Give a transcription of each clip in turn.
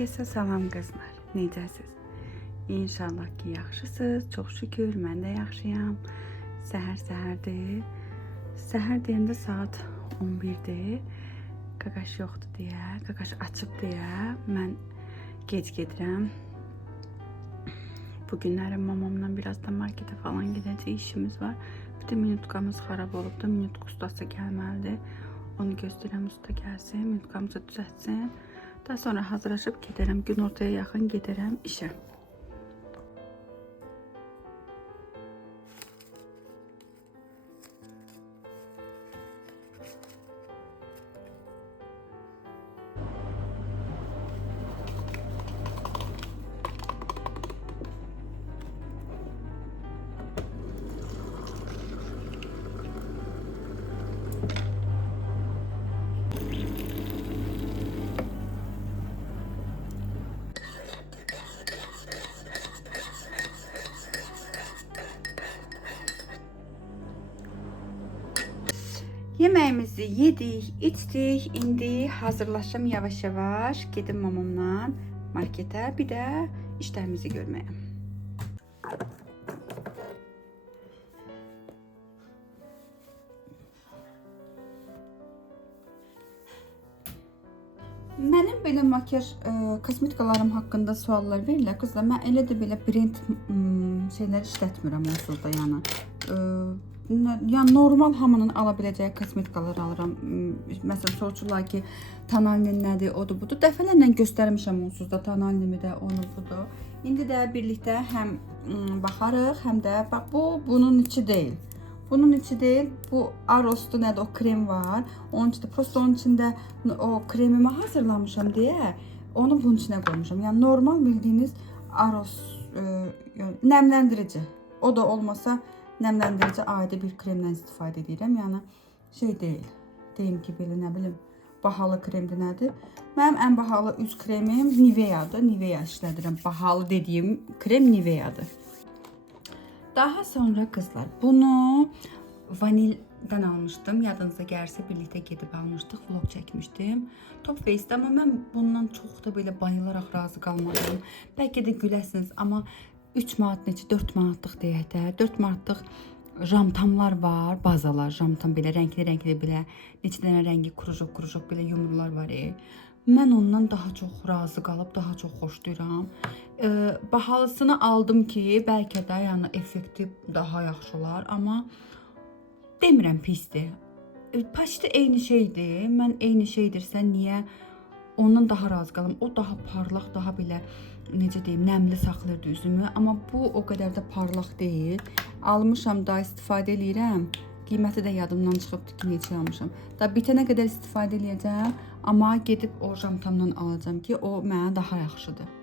Hər kəsə salam qızlar. Necəsiz? İnşallah ki, yaxşısınız. Çox şükür, mən də yaxşıyam. Səhərdir. Səhər deyəndə saat 11-dir. Qaqaş yoxdur deyə, qaqaş açıb deyə mən gec gedirəm. Bugünlərim mamamla biraz da markete falan gedəcək, işimiz var. Bir də minutkamız xarab olubdu. Minutka ustası gəlməlidir. Onu gözləyirəm, usta gəlsin, minutkamızı düzəltsin. Daha sonra hazırlaşıb gedərəm. Gün ortaya yaxın gedərəm işə. Yemeğimizi yedik, içtik. İndi hazırlaşım yavaş-yavaş. Gedim mamamla markete, bir de işlerimizi görmeye. Mənim belə makyaj kosmetikalarım haqqında suallar verirlər. Qızlar, mən elə də belə brend şeylər işlətmirəm onsuz da, yəni. Yəni normal hamının ala biləcəyi kosmetikaları alıram. Məsələn, soruşurlar ki, tonalin nədir, odur budur. Dəfələrlə göstərmişəm onsuz da tonalimi də, onu budur. İndi də birlikdə həm baxarıq, həm də bax bunun içi deyil. Bunun içi değil, bu Aros'ta nədir, o krem var. Onun içində, prosto onun içində o kremimi hazırlamışam deyə onu bunun içinə qoymuşam. Yəni normal bildiyiniz Aros nəmləndirici. O da olmasa nəmləndirici adi bir kremdən istifadə edirəm. Yəni şey deyil. Deyim ki, belə nə bilim, bahalı kremdir nədir? Mənim ən bahalı üz kremim Nivea'dır. Nivea işlədirəm. Bahalı dediyim krem Nivea'dır. Daha sonra kızlar, bunu vanildən almışdım. Yadınıza gəlsə birlikdə gedib almışdıq, vlog çəkmişdim. Top Face'də, amma mən bundan çox da belə bayılaraq razı qalmadım. Bəlkə də güləsiniz, amma 3 manat necə, 4 manatlıq deyək də, 4 manatlıq jamtamlar var, bazalar, jamtam belə rəngli belə, neçə dənə rəngi krujok belə yumrular var. Mən ondan daha çox razı qalıb, daha çox xoşlayıram. Bahalısını aldım ki, bəlkə də yəni effekti daha yaxşı olar, amma demirəm pisdir. Paçda eyni şeydir. Mən eyni şeydirsə niyə ondan daha razı qalım? O daha parlaq, daha belə necə deyim, nəmli saxlayırdı üzümü, amma bu o qədər də parlaq deyil. Almışam, daha istifadə edirəm. Qiyməti də yadımdan çıxıbdı ki, neçə almışam. Da bitənə qədər istifadə edəcəm, amma gedib o jamtamdan alacağım ki, o mənə daha yaxşıdır.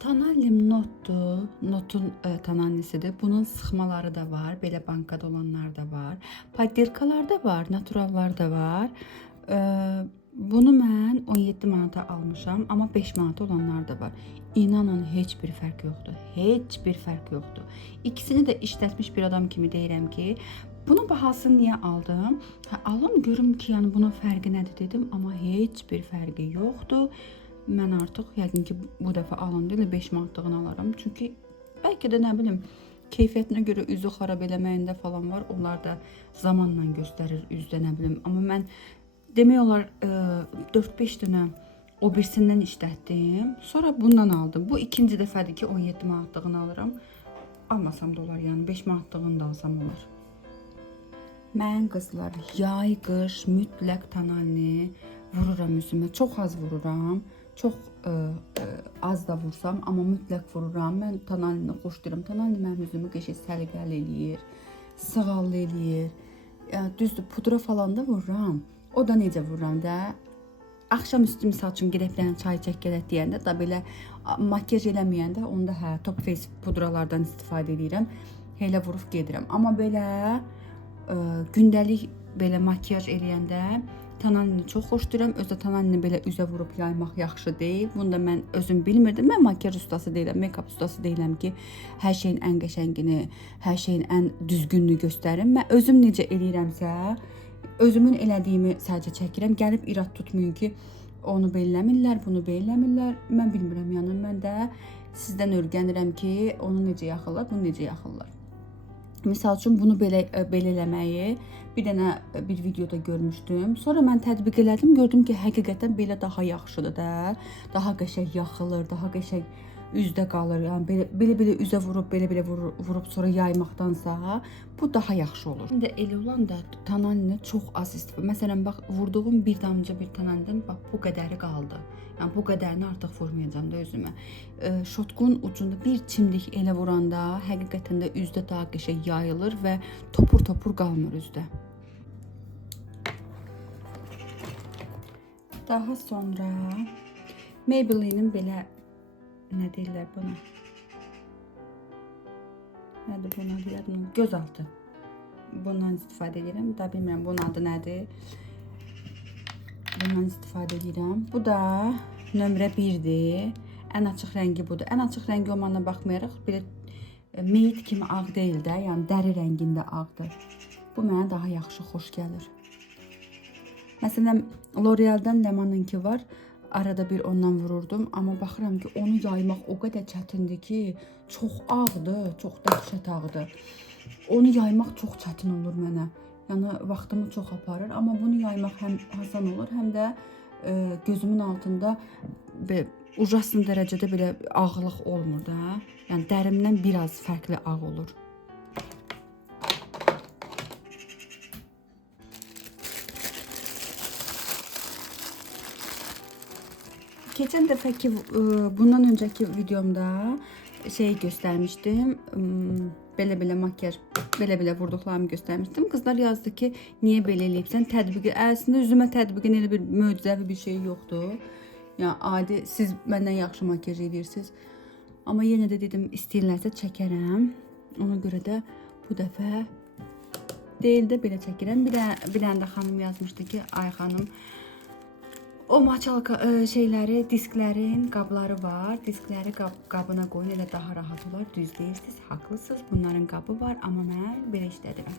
Tonalim notdur, notun tonalisidir. Bunun sıxmaları da var, belə bankada olanlar da var. Padirkalar da var, naturallar da var. Bunu mən 17 manata almışam, amma 5 manata olanlar da var. İnanın heç bir fərq yoxdur. Heç bir fərq yoxdur. İkisini də işlətmiş bir adam kimi deyirəm ki, bunun bahasını niyə aldım? Alım görüm ki, yəni bunun fərqi nədir dedim, amma heç bir fərqi yoxdur. Mən artıq yəqin ki, bu dəfə alanda elə 5 manatlığını alaram. Çünki bəlkə də nə bilim, keyfiyyətinə görə üzü xarab eləməyində falan var. Onlar da zamanla göstərir üzdə, nə bilim. Amma mən demək olar 4-5 dənə o birisindən işlətdim. Sonra bundan aldım. Bu ikinci dəfədir ki, 17 manatlığını alıram. Almasam da olar, yəni 5 manatlığını da alsam olar. Mən qızlar yay, qış mütləq tonalini vururam üzümə. Çox az vururam. Çox az da vursam, amma mütləq vururam. Mən tonalini xoşlayıram. Tonalini mənim üzümü qəşəng səliqəli eləyir, sığallı eləyir. Düzdür, pudra falan da vururam. O da necə vururam da? Axşam üstü misal üçün gedib çay çək gələk deyəndə da belə makyaj eləməyəndə onda Top Face pudralardan istifadə edirəm. Elə vurub gedirəm. Amma belə gündəlik belə makyaj eləyəndə Tananini çox xoşlayıram. Özdə tananini belə üzə vurub yaymaq yaxşı deyil. Bunu da mən özüm bilmirdim. Mən makyaj ustası deyiləm, make-up ustası deyiləm ki, hər şeyin ən qəşəngini, hər şeyin ən düzgününü göstərim. Mən özüm necə eləyirəmsə, özümün elədiyimi sadəcə çəkirəm. Gəlib irad tutmayın ki, onu belləmirlər, bunu belləmirlər. Mən bilmirəm, yəni mən də sizdən öyrənirəm ki, onu necə yaxırlar, bunu necə yaxırlar. Misal üçün bunu belə eləməyi bir dənə bir videoda görmüşdüm. Sonra mən tətbiq elədim, gördüm ki, həqiqətən belə daha yaxşıdır da. Daha qəşəng yaxılır, daha qəşəng üzdə qalır. Yəni belə üzə vurub, belə vurub sonra yaymaqdansa bu daha yaxşı olur. İndi elə olan da tananini çox az istifadə. Məsələn, bax vurduğum bir damcı bir tananidən bax bu qədəri qaldı. Yəni bu qədərini artıq vurmayacağam da özümə. Şotqun ucunda bir çimdik elə vuranda həqiqətən də üzdə daha qəşəng yayılır və topur qalmır üzdə. Daha sonra Maybelline'in belə nə deyirlər buna? Nədir buna deyirlər? Gözaltı. Bundan istifadə edirəm. Da bilmirəm bunun adı nədir. Bundan istifadə edirəm. Bu da nömrə 1-dir. Ən açıq rəngi budur. Ən açıq rəngi olmağına baxmayaraq belə meyit kimi ağ deyil də, yəni dəri rəngində ağdır. Bu mənə daha yaxşı xoş gəlir. Məsələn, L'Oreal'dan Lemon'unki var. Arada bir ondan vururdum. Amma baxıram ki, onu yaymaq o qədər çətindir ki, çox ağdır, çox dəhşət ağdır. Onu yaymaq çox çətin olur mənə. Yəni, vaxtımı çox aparır. Amma bunu yaymaq həm asan olur, həm də gözümün altında ujaslı dərəcədə belə ağlıq olmur da. Yəni, dərimdən biraz fərqli ağ olur. Keçən dəfəki bundan öncəki videomda şey göstərmişdim. Belə makyaj, belə vurduqlarımı göstərmişdim. Qızlar yazdı ki, niyə belə eləyibsən? Tətbiqi, əslində üzümə tətbiqin elə bir möcüzəvi bir şey yoxdur. Yəni adi siz məndən yaxşı makyaj edirsiniz. Amma yenə də dedim, istəyirlərsə çəkərəm. Ona görə də bu dəfə deyil də belə çəkirəm. Bir dənə də xanım yazmışdı ki, ay xanım, o maçalka şeyləri, disklərin qabları var. Diskləri qabına qoyun, elə daha rahat olar. Düz deyirsiniz, haqlısınız. Bunların qabı var, amma mən belə işlədirəm.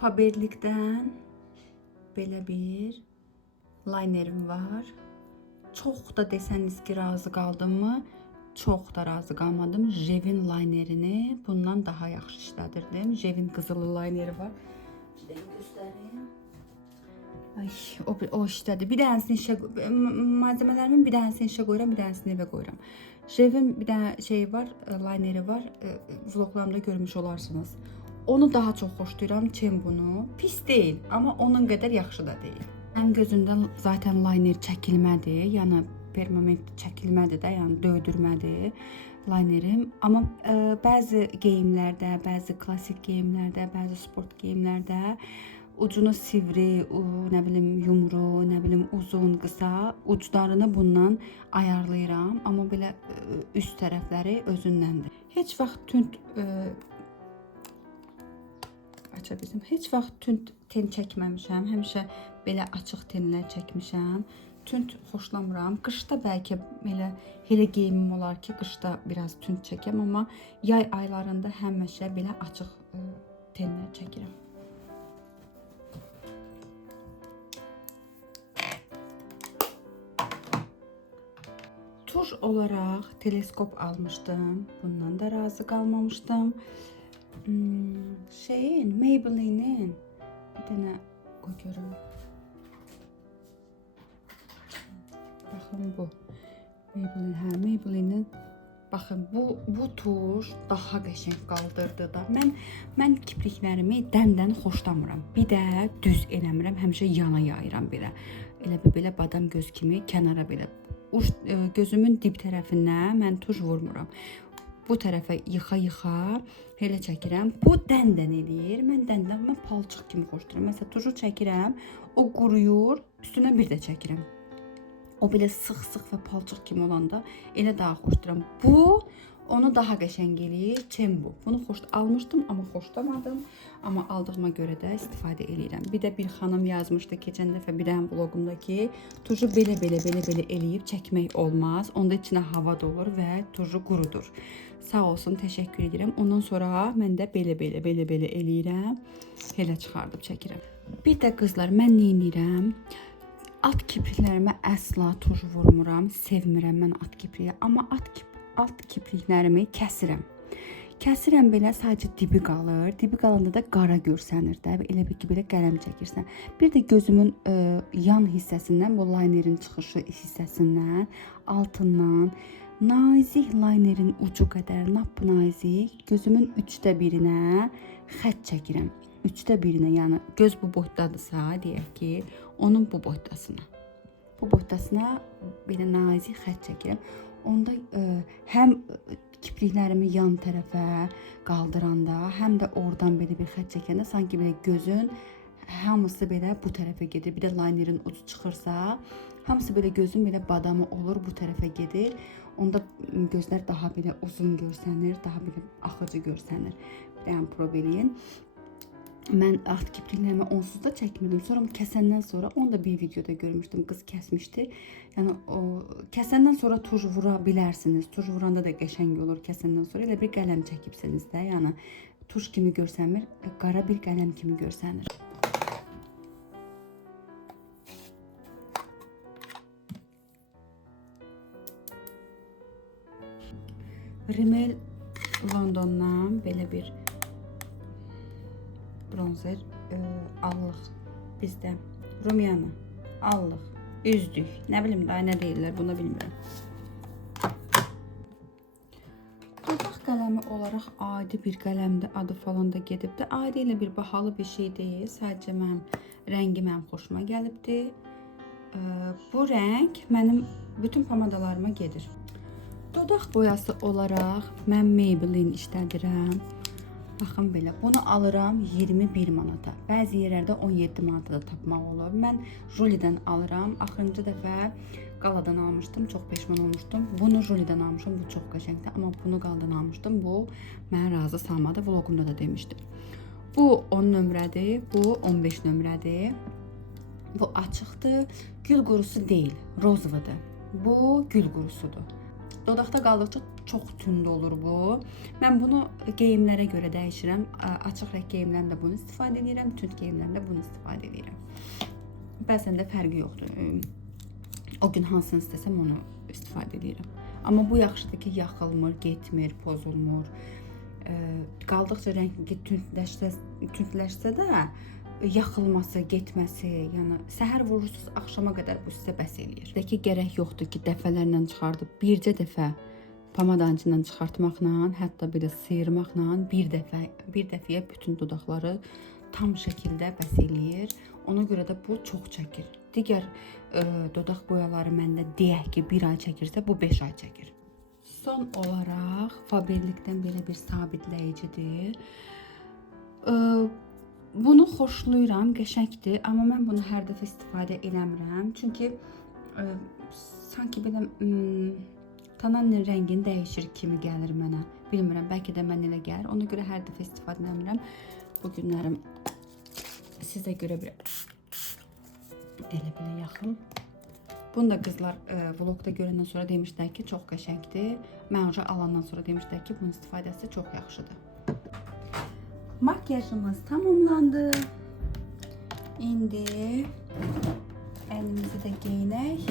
Faberlikdən belə bir linerim var. Çox da desəniz ki, razı qaldım mı? Çox da razı qalmadım. Jevin linerini bundan daha yaxşı işlədirdim. Jevin qızılı lineri var. Göstəreyim. Ay, o işlədir. Bir dənəsini işə malzemələrimin bir dənəsini işə qoyuram, bir dənəsini evə qoyuram. Jevin bir dənə şey var, lineri var. Vloglarımda görmüş olarsınız. Onu daha çox xoşlayıram, çim bunu. Pis deyil, amma onun qədər yaxşı da deyil. Mənim gözümdən zaten liner çəkilmədi, yəni permanent çəkilmədi də, yəni döydürmədi linerim. Amma bəzi geyimlərdə, bəzi klassik geyimlərdə, bəzi sport geyimlərdə ucunu sivri, nə bilim yumru, nə bilim uzun, qısa uclarını bundan ayarlayıram. Amma belə üst tərəfləri özündəndir. Heç vaxt tünd aça bizim. Heç vaxt tünd ten çəkməmişəm. Həmişə belə açıq tenlər çəkmişəm. Tünd xoşlamıram. Qışda bəlkə elə geyimim olar ki, qışda biraz tünd çəkəm, amma yay aylarında həmişə belə açıq tenlər çəkirəm. Tuş olaraq teleskop almışdım. Bundan da razı qalmamışdım. Maybelline'in bir dənə qoy görüm. Baxın bu. Maybelline'in baxın bu tuş daha qəşəng qaldırdı da. Mən kipriklərimi dəndən xoşlamıram. Bir də düz eləmirəm. Həmişə yana yayıram belə. Elə badam göz kimi kənara belə. Gözümün dib tərəfindən mən tuş vurmuram. Bu tərəfə yıxa elə çəkirəm. Bu dəndən eləyir. Mən palçıq kimi xoşlayıram. Məsələn, tuşu çəkirəm, o quruyur, üstünə bir də çəkirəm. O belə sıx və palçıq kimi olanda elə daha xoşlayıram. Bu onu daha qəşəng eləyir. Çembu. Bunu almışdım, amma xoşlamadım. Amma aldığıma görə də istifadə edirəm. Bir də bir xanım yazmışdı keçən dəfə bir dənə bloqumda ki, turşu belə eləyib çəkmək olmaz. Onda içinə hava dolur və turşu qurudur. Sağ olsun, təşəkkür edirəm. Ondan sonra mən də belə eləyirəm. Elə çıxardıb çəkirəm. Bir də qızlar, mən nə edirəm? At kipriklərimə əsla turş vurmuram. Sevmirəm mən at kipriyi, amma alt kipriklərimi kəsirəm. Kəsirəm belə, sadəcə dibi qalır. Dibi qalanda da qara görsənir də. Elə bir ki, belə qələm çəkirsən. Bir də gözümün yan hissəsindən, bu laynerin çıxışı hissəsindən, altından nazik laynerin ucu qədər, nap nazik gözümün 1/3-ə xətt çəkirəm. 1/3-ə, yəni göz bu boyutdadırsa, deyək ki, onun bu boyutdasına. Bu boyutdasına belə nazik xətt çəkirəm. Onda həm kipriklərimi yan tərəfə qaldıranda, həm də oradan belə bir xətt çəkəndə sanki belə gözün hamısı belə bu tərəfə gedir. Bir də laynerin ucu çıxırsa, hamısı belə gözün belə badamı olur, bu tərəfə gedir. Onda gözlər daha belə uzun görsənir, daha belə axıcı görsənir. Bir dənə prov eləyin. Mən alt kipriklərimi onsuz da çəkmirdim. Sonra kəsəndən sonra, onu da bir videoda görmüşdüm, qız kəsmişdi. Yəni o kəsəndən sonra turş vura bilərsiniz. Turş vuranda da qəşəng olur kəsəndən sonra. Elə bir qələm çəkibsiniz də, yəni turş kimi görsənmir, qara bir qələm kimi görsənir. Rimmel Londondan belə bir bronzer allıq bizdə. Rumiyanı, allıq, üzdük. Nə bilim daha nə deyirlər, bunu bilmirəm. Dodaq qələmi olaraq adi bir qələmdir, adı falan da gedibdir. Adi ilə bir bahalı bir şey deyil. Sadəcə rəngi mənim xoşuma gəlibdir. Bu rəng mənim bütün pomadalarıma gedir. Dodaq boyası olaraq mən Maybelline işlədirəm. Baxın belə, bunu alıram 21 manata. Bəzi yerlərdə 17 manata da tapmaq olur. Mən Julie'dən alıram. Axırıncı dəfə Qaladan almışdım, çox peşman olmuşdum. Bunu Julie'dən almışım, bu çox qəşəngdir. Amma bunu Qaladan almışdım, bu mənə razı salmadı. Vlogumda da demişdim. Bu 10 nömrədir, bu 15 nömrədir. Bu açıqdır, gül qurusu deyil, rozvadır. Bu gül qurusudur. Dodaqda qaldıqca çox tünd olur bu. Mən bunu geyimlərə görə dəyişirəm. Açıq rəng geyimlərində bunu istifadə edirəm, tünd geyimlərində bunu istifadə edirəm. Bəzən də fərqi yoxdur. O gün hansını istəsəm onu istifadə edirəm. Amma bu yaxşıdır ki, yaxılmır, getmir, pozulmur. Qaldıqca rəngi tündləşsə də yaxılması, getməsi, yəni səhər vurursunuz, axşama qədər bu sizə bəs eləyir. Ki, gərək yoxdur ki, dəfələrlə çıxardıb bircə dəfə pomadanın içindən çıxartmaqla, hətta belə sıyırmaqla bir dəfəyə bütün dodaqları tam şəkildə bəs eləyir. Ona görə də bu çox çəkir. Digər dodaq boyaları məndə deyək ki, 1 ay çəkirsə, bu 5 ay çəkir. Son olaraq Faberlicdən belə bir sabitləyicidir. Bunu xoşlayıram, qəşəngdir, amma mən bunu hər dəfə istifadə eləmirəm. Çünki sanki belə tananın rəngini dəyişir kimi gəlir mənə. Bilmirəm, bəlkə də mən elə gəlir. Ona görə hər dəfə istifadə eləmirəm. Bu günlərim sizə görə elə belə yaxın. Bunu da qızlar vlogda görəndən sonra demişlər ki, çox qəşəngdir. Mən alandan sonra demişlər ki, bunun istifadəsi çox yaxşıdır. Makyajımız tamamlandı. İndi əlimizi də geyinək.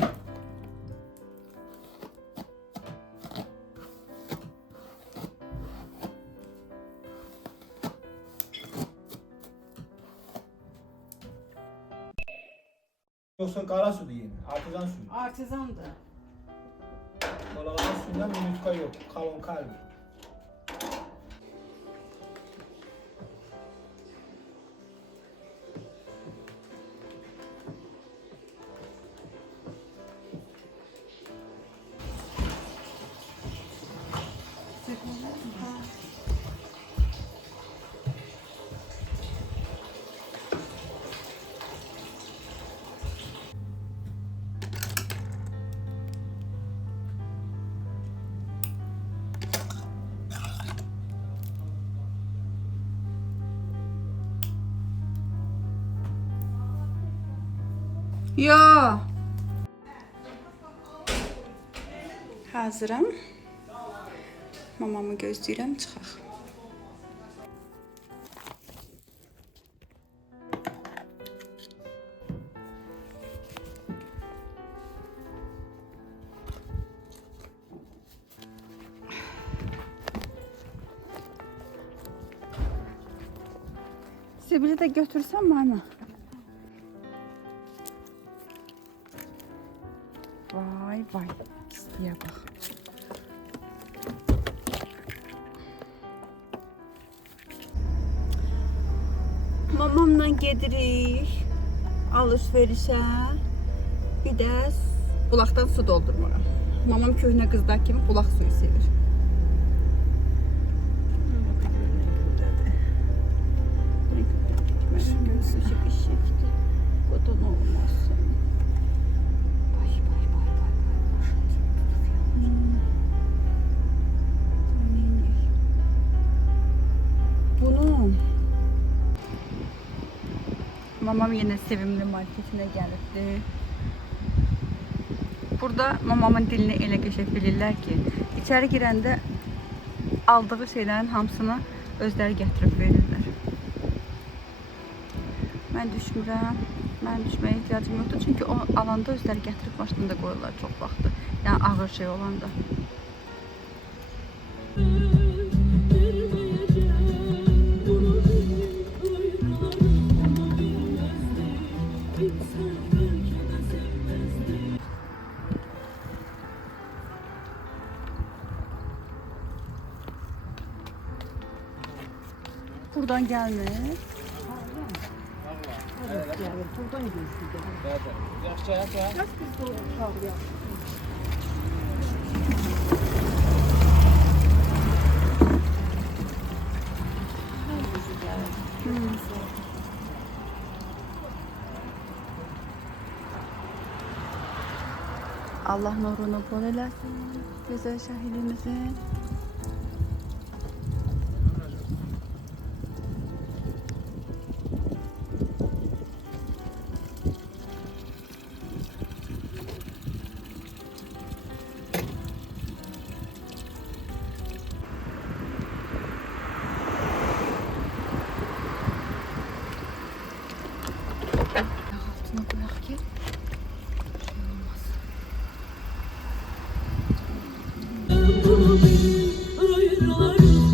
Yoksa kara su değil, artizan suyu. Artizandır. Dolabın suyundan bir yutka yok, kalon kalbi. Yo. Hazıram. Mamamı gözləyirəm, çıxaq. Sibili də götürsəm mənə. Vay vay. İstiyə bax. Mamamla gedirik alış-verişə. Bir də bulaqdan su doldurmağa. Mamam köhnə qızlar kimi bulaq suyu sevir. Kodan olmasın. Bay bay bay bay bay. Bunu mamam yine sevimli marketine geldi. Burada mamamın dilini elə qəşəng bilirlər ki, içəri girəndə aldığı şeylərin hamısını özləri gətirib verirlər. Mən düşmürəm. Mən düşməyə ihtiyacım yoxdur. Çünki o alanda özləri gətirib maşında qoyurlar çox vaxtı. Yəni ağır şey olanda. Buradan gelmir. Buradan gidiyorsun. Yaxşı, yaxşı. Kaç biz de oraya. Allah nurunu bol eləsin. Gözəl şəhidimizin. Altına koyak ki şey olmaz.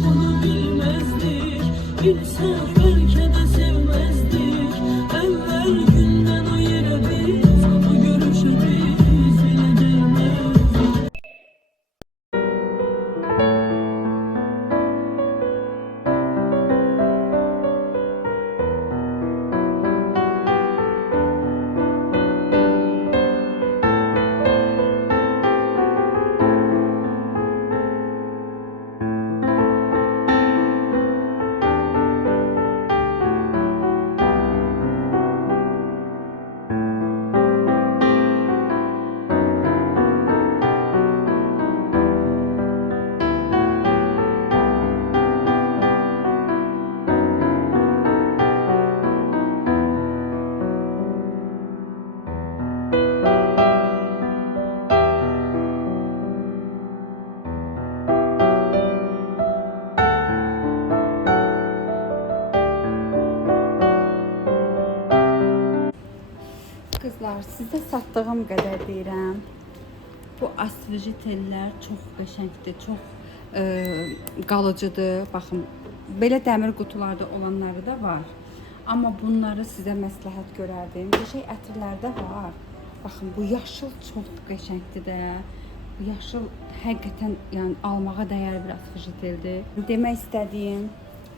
Onu bilmezdik, insan belki de sevmezdik. Evvel günden o yere biz, o görüşe biz bile gelmezdik. Kızlar, sizə satdığım qədər deyirəm. Bu astroloji tellər çox qəşəngdir, çox qalıcıdır. Baxın, belə dəmir qutularda olanları da var. Amma bunları sizə məsləhət görərdim. Qəşəng ətirlərdə var. Baxın, bu yaşıl çox qəşəngdir də. Bu yaşıl həqiqətən yəni almağa dəyər bir astroloji teldir. Demək istədiyim,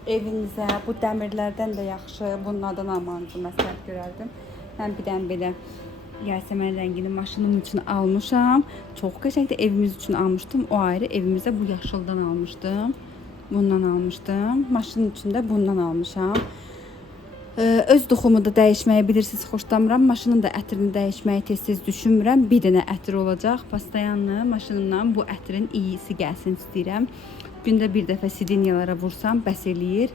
evinizə bu dəmirlərdən də yaxşı bunlardan almanızı məsləhət görərdim. Mən bir dənə belə Yasəmən rəngini maşınım üçün almışam. Çox qəşəngdir. Evimiz üçün almışdım. O ayrı, evimizə bu yaşıldan almışdım. Bundan almışdım. Maşının üçün də bundan almışam. Öz duxumu da dəyişməyi bilirsiniz, xoşlamıram. Maşının da ətrini dəyişməyi tez-tez düşünmürəm. Bir dənə ətir olacaq. Pastayanlı maşınımdan bu ətirin iyisi gəlsin istəyirəm. Gündə bir dəfə sidinyalara vursam bəs eləyir.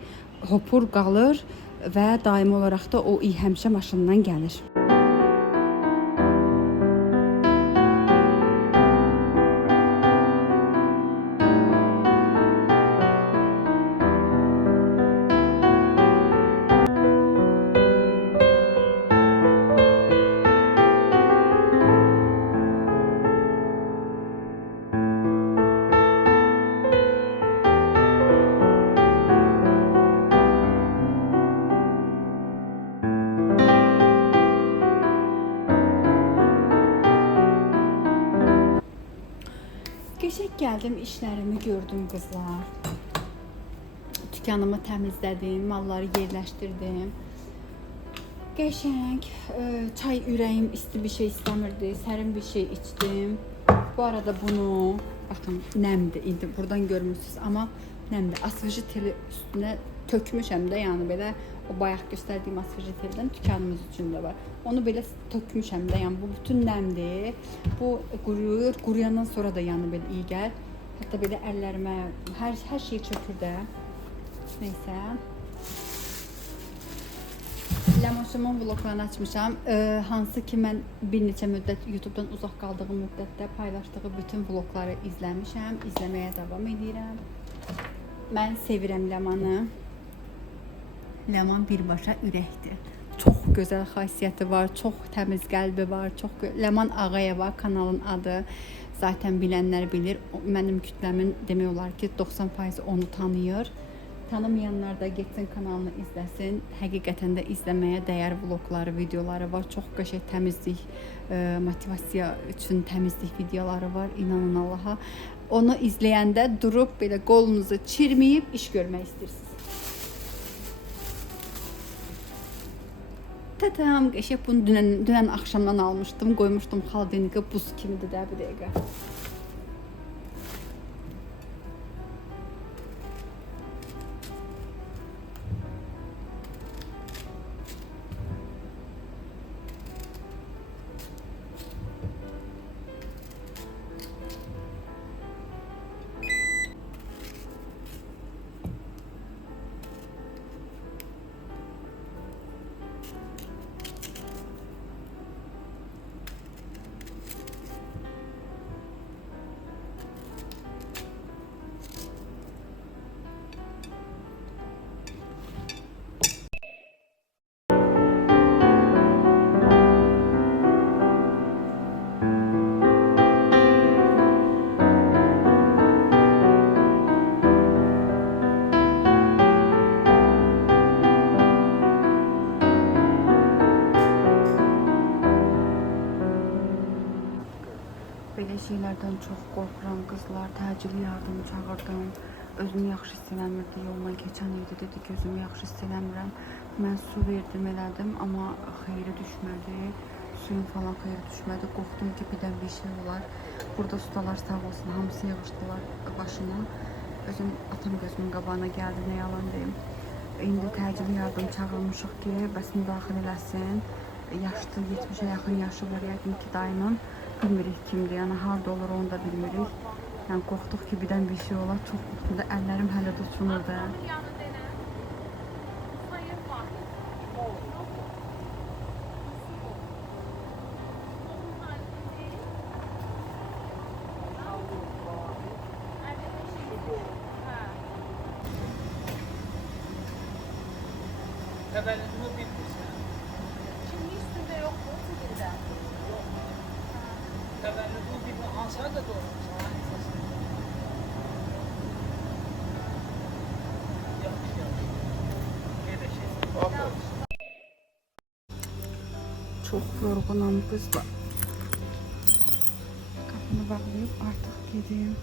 Hopur qalır və daimi olaraq da o iyi həmişə maşından gəlir. Qəşəng gəldim, işlərimi gördüm qızlar. Dükkanımı təmizlədim, malları yerləşdirdim. Qəşəng, çay ürəyim isti bir şey istəmirdi, sərin bir şey içdim. Bu arada bunu, baxın, nəmdir, indi buradan görmürsünüz, amma nəmdir. Asfıjı teli üstünə tökmüşəm də, yəni belə o bayaq göstərdiyim asfıjı teldən dükkanımız üçün də var. Onu belə tökmüşəm də, yəni bu bütün nəmdir. Bu quruyur, quruyandan sonra da yəni belə iyi gəl. Hətta belə əllərimə hər şey çökür də. Neysə. Lamoşumun vloglarını açmışam. Hansı ki mən bir neçə müddət YouTube'dan uzaq qaldığım müddətdə paylaşdığı bütün vlogları izləmişəm, izləməyə davam edirəm. Mən sevirəm Ləmanı. Ləman birbaşa ürəkdir. Çox gözəl xasiyyəti var, çox təmiz qəlbi var, Ləman Ağayeva kanalın adı. Zaten bilənlər bilir. Mənim kütləmin demək olar ki 90% onu tanıyır. Tanımayanlar da getsin kanalını izləsin. Həqiqətən də izləməyə dəyər vlogları, videoları var. Çox qəşəng təmizlik, motivasiya üçün təmizlik videoları var. İnanın Allaha. Onu izləyəndə durub belə qolunuzu çirməyib iş görmək istəyirsiniz. Tatam, qəşəng bunu dünən axşamdan almışdım. Qoymuşdum xaldenika, buz kimidir də bu dəqiqə. Belə şeylərdən çox qorxuram qızlar. Təcili yardım çağırdım. Özümü yaxşı hiss eləmirdi. Yoldan keçən idi, dedi ki, özümü yaxşı hiss eləmirəm. Mən su verdim, elədim, amma xeyri düşmədi. Suyun falan xeyri düşmədi. Qorxdum ki, birdən bir şey olar. Burada ustalar sağ olsun, hamısı yığışdılar başına. Özüm atam gözümün qabağına gəldi, nə yalan deyim. İndi təcili yardım çağırmışıq ki, bəs müdaxilə eləsin. Yaşlı, 70'e yaxın yaşı var, yəqin ki, dayımın. Bilmirik kimdir, yəni harda olur onu da bilmirik. Yəni qorxduq ki, birdən bir şey olar, çox qorxdum da, əllərim hələ də uçunur da. Təvəllüdümü bilmirsən. Şimdi üstünde yok mu? Sizinde. Təvəllüdümü bilmirsən. Hansı ayda doğulmuşsan? Hangi səsində? Yaxşı, yaxşı. Gedəşək. Çox yorğunam qızlar. Qapını bağlayıb artıq gedim.